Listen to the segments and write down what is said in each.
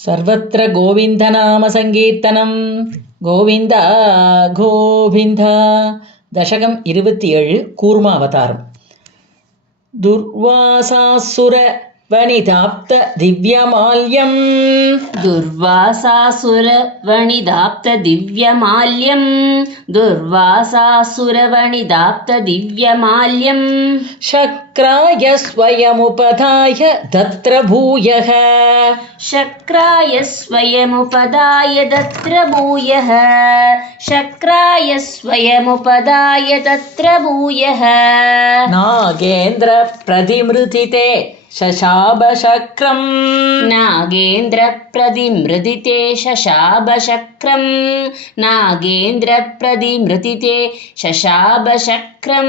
सर्वत्र गोविन्दनामसङ्कीर्तनं गोविन्द गोविन्द दशकं 27 कूर्मावतारं दुर्वासासुरवनिताप्त दिव्यमाल्यं दुर्वासासुरवनिताप्त दिव्यमाल्यं दुर्वासासुरवनिताप्त दिव्यमाल्यं शक्राय स्वयमुपधाय तत्र भूयः शक्राय स्वयमुपदाय तत्र भूयः शक्राय स्वयमुपदाय तत्र भूयः नागेन्द्र प्रतिमृदिते शशाबशक्रं नागेन्द्र प्रतिमृदिते शशाबशक्रं नागेन्द्र प्रतिमृदिते शशाबशक्रं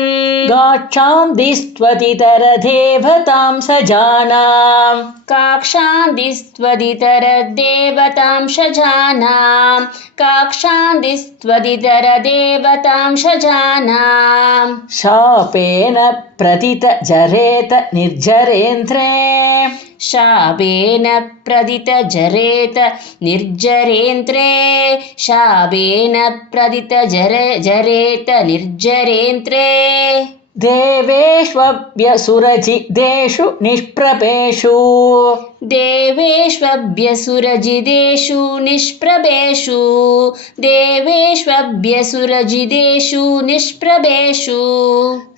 गाक्षान्दिस्त्वतितरदेवतां सजानां काक्षान्दिस्त्वदितरदेवतां शजानां काक्षान्दिस्त्वदितरदेवतां शजानां शापेन प्रतितजरेत निर्जरेन्द्रे शापेन प्रदितजरेत निर्जरेन्द्रे शापेन प्रदितजरेत निर्जरेन्द्रे देवेष्वभ्यसुरजिदेषु निष्प्रभेषु देवेष्वभ्यसुरजिदेषु निष्प्रभेषु देवेष्वभ्यसुरजिदेषु निष्प्रभेषु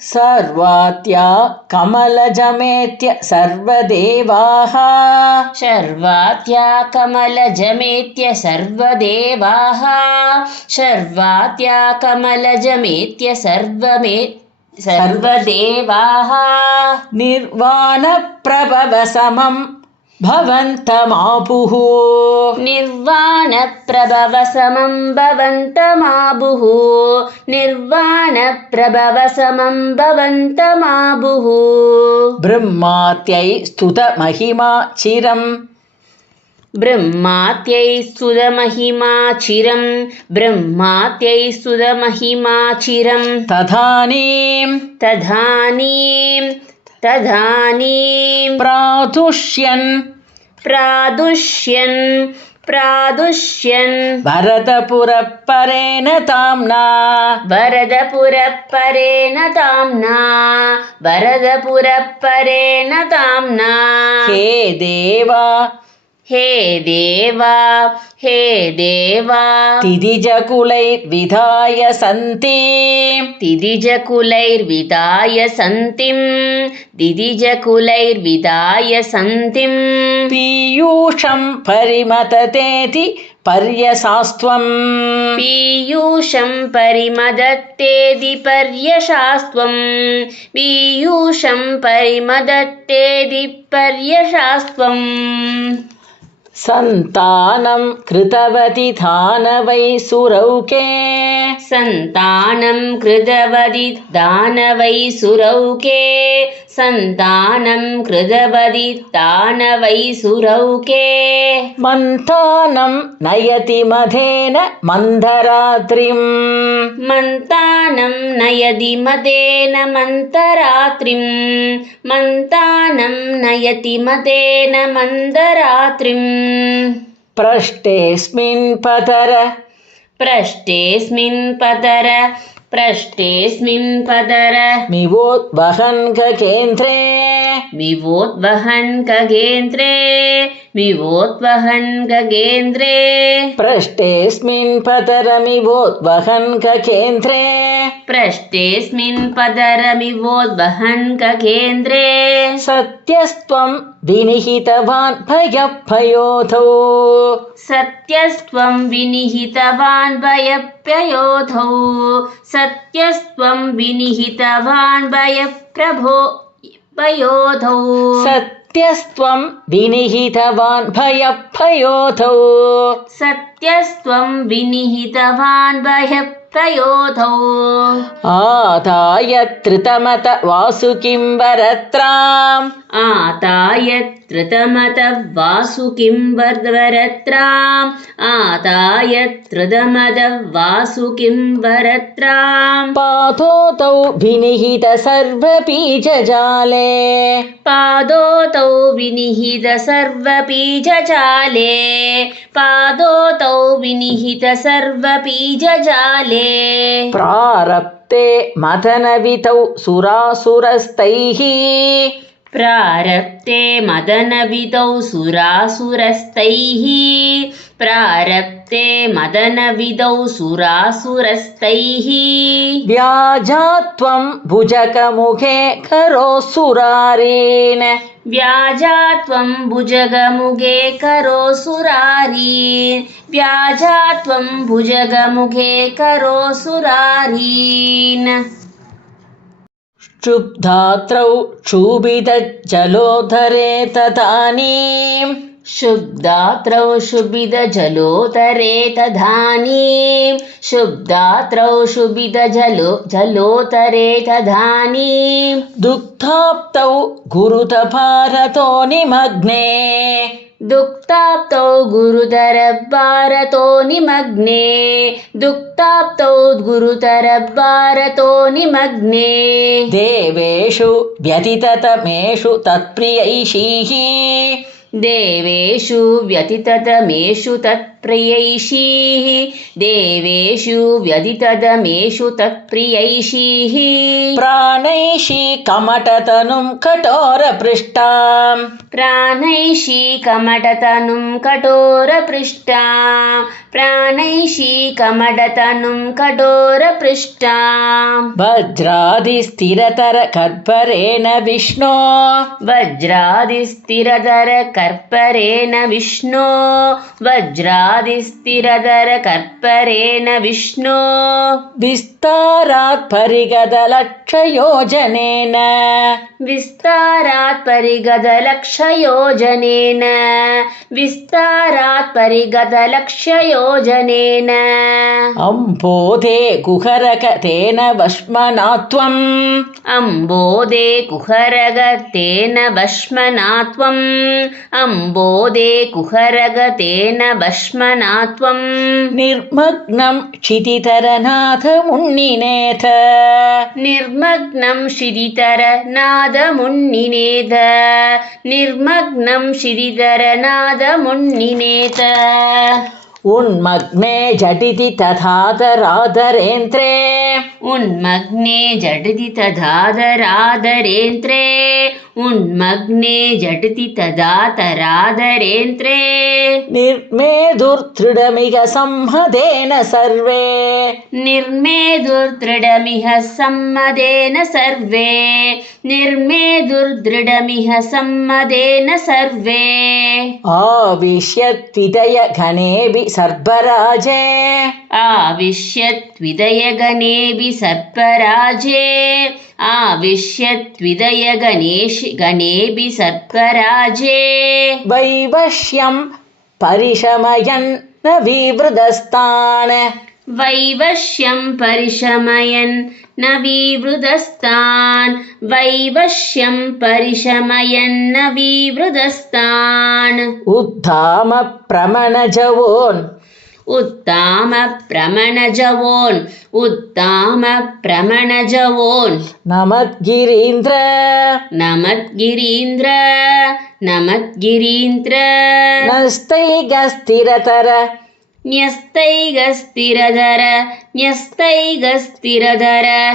सर्वात्या कमलजमेत्य सर्वदेवाः शर्वात्या कमलजमेत्य सर्वदेवाः शर्वात्या कमलजमेत्य सर्वदेवाः निर्वाणप्रभवसमं भवन्तमापुः निर्वाणप्रभवसमं भवन्तमाबुः निर्वाणप्रभवसमं भवन्तमाबुः ब्रह्मात्यै स्तुतमहिमा चिरम् ब्रह्मात्यै स्तुतमहिमा चिरं ब्रह्मात्यै स्तुतमहिमा चिरं तदानीं प्रादुष्यन् वरदपुरपरेण ताम्ना हे देवा तिदिजकुलैर्विधाय सन्तिं पीयूषं परिमततेति पर्यशास्त्वम् सन्तानं कृतवति दानवै सुरौके मन्तानं नयति मदेन मन्दरात्रिं पृष्टेऽस्मिन् पतर मिवोद्वहन् गगेन्द्रे पृष्टेऽस्मिन् पदरमिवोद्वहन् गगेन्द्रे सत्यस्त्वं विनिहितवान् भयभयोधौ सत्यस्त्वं विनिहितवान् भयप्रयोधौ आदाय त्रितमत वासुकिं वरत्राम् त्रतमतः वासुकिं वरत्राम् आतायत्रदमदः वासुकिं वरत्राम् पादौ तौ विनिहित सर्वबीजजाले पादौ तौ विनिहित सर्वबीजजाले पादौ तौ विनिहित सर्वबीजजाले प्रारप्ते मदनवितौ सुरासुरस्तैः प्रारप्ते मदनविदौ सुरासुरस्तैः प्रारप्ते मदनविदौ सुरासुरस्तैः व्याजात्वं भुजगमुखे करोऽसुरारीन् व्याजात्वं भुजगमुखे करोऽसुरारीन् व्याजात्वं भुजगमुखे करोऽसुरारीन् क्षुब्धात्रौ क्षुभितजलोधरे तदानीं शुब्धात्रौ शुभितजलोदरे तदानीं शुब्धात्रौ शुभितजलोदरे तदानीं दुग्धाप्तौ गुरुतभारतो निमग्ने दुक्ताप्तौ गुरुतरभारतो निमग्ने दुक्ताप्तौ गुरुतरभारतो निमग्ने देवेषु व्यतिततमेषु तत्प्रियैषीः देवेषु व्यतिततमेषु तत्प्रियैषीः देवेषु व्यतिततमेषु तत्प्रियैषीः प्राणैषी कमटतनुं कठोरपृष्ठाम् प्राणैषी कमटतनुं कठोरपृष्ठां प्राणैषी कमटतनुं कठोरपृष्ठां वज्रादिस्थिरतर कर्परेण विष्णो वज्रादिस्थिरतर कर्परेण विष्णो वज्रादिस्थिरतर कर्परेण विष्णो विस्तारात् परिगतलक्षयोजनेन विस्तारात् परिगतलक्षयोजनेन विस्तारात् परिगतलक्षयोजनेन अम्बोधे कुहरगतेन वश्मनात्वम् अम्बोदे कुहरगतेन वश्मनात्वम् अम्बोदे कुहरगतेन वश्मनात्वम् निर्मग्नं क्षितितरनाथ मुन्निनेथ निर्मग्नं शिरितरनादमुन्निनेथ निर्मग्नं शिरितरनादमुन्निनेथ उन्मग्ने झटिति तथादरादरेन्द्रे उन्मग्ने झटिति तदादरादरेन्द्रे उन्मग्ने झटिति तदातरादरेन्द्रे निर्मेदुर्दृढमिह संहदेन सर्वे निर्मेदुर्दृढमिह सम्मदेन सर्वे निर्मेदुर्दृढमिह सम्मदेन सर्वे आविश्यत्विदय घनेऽपि सर्पराजे आविश्यत्विदयगणेऽपि सर्पराजे गणेऽपि सर्पराजे वैवश्यं परिशमयन् न विवृदस्तान् वैवश्यं परिशमयन् न विवृदस्तान् वैवश्यं परिशमयन् न विवृदस्तान् उद्धाम प्रमणजवोन् उत्ताम प्रमणजवोन् नमद्गिरीन्द्र नमद्गिरीन्द्र नस्तैगस्थिरतर न्यस्तैगस्थिरधर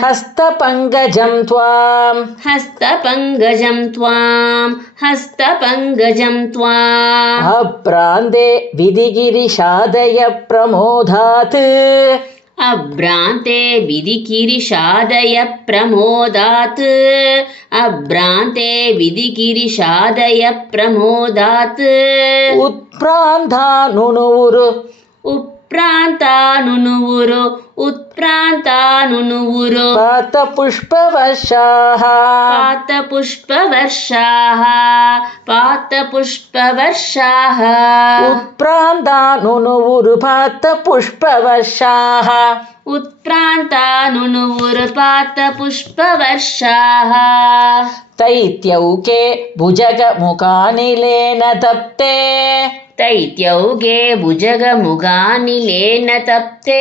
हस्तपङ्कजं त्वाम् हस्तपङ्कजं त्वाम् अभ्रान्ते विधिगिरिशादय प्रमोदात् अभ्रान्ते विधिगिरिशादय प्रमोदात् अभ्रान्ते विधिगिरिशादय प्रमोदात् उत्प्रान्ता नुनुवुरु उत्प्रान्तानुनुवुरु उत्प्रान्तानुनुवुरु पातपुष्पवर्षाः पातपुष्पवर्षाः पातपुष्पवर्षाः उत्प्रान्तानुनुवुरु पातपुष्पवर्षाः उत्प्रान्तानुनुवुरु पातपुष्पवर्षाः दैत्यौके भुजगमुखानिलेन तप्ते दैत्यौगे भुजगमुगानिलेन तप्ते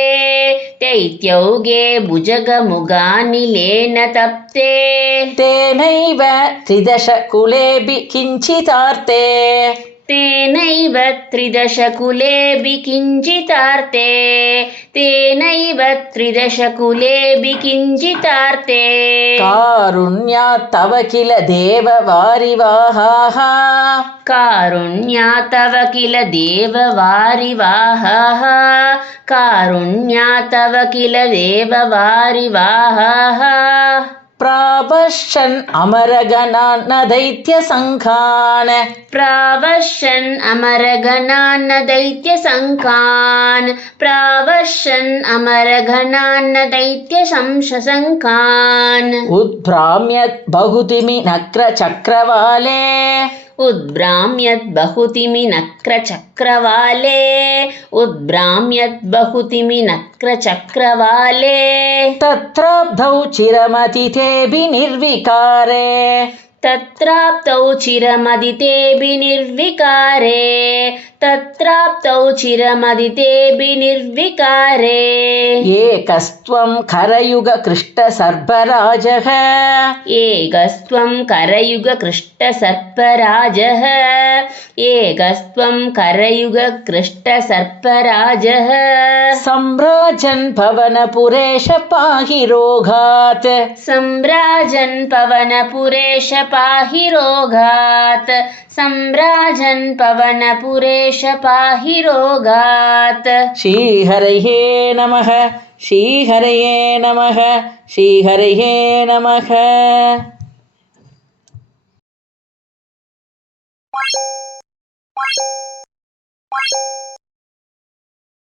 दैत्यौगे भुजगमुगानिलेन तप्ते तेनैव त्रिदशकुलेऽपि किञ्चितार्ते तेनैव त्रिदशकुलेऽपि किञ्चितार्ते तेनैव त्रिदशकुलेऽपि किञ्चितार्ते कारुण्यात् तव किल देववारिवाहाः कारुण्यात् तव किल देववारिवाहाः कारुण्यात् तव किल देववारिवाहाः प्रापश्यन् अमरगणान् न दैत्यसङ्घान् प्रावश्यन् अमरगणान् दैत्यसङ्कान् प्रावश्यन् अमरगणान् दैत्यशंशङ्कान् उद्भ्राम्यत् बहुतिमि नक्रचक्रवाले उद्भ्राम्यत् बहुतिमि नक्रचक्रवाले उद्भ्राम्यत् बहुतिमि नक्रचक्रवाले तत्राब्धौ चिरमतिथेऽपि निर्विकारे तत्राप्तौ चिरमदितेऽपि निर्विकारे तत्राप्तौ चिरमदितेऽपि निर्विकारे एकस्त्वं करयुगकृष्टसर्पराजः एकस्त्वं करयुगकृष्टसर्पराजः एकस्त्वं करयुगकृष्टसर्पराजः सम्राजन् पवनपुरेश पाहि रोगात् सम्राजन् पवनपुरेश पाहि रोगात् सम्राजन् पवनपुरेश पाहि रोगात् श्रीहरये नमः श्रीहरये नमः श्रीहरये नमः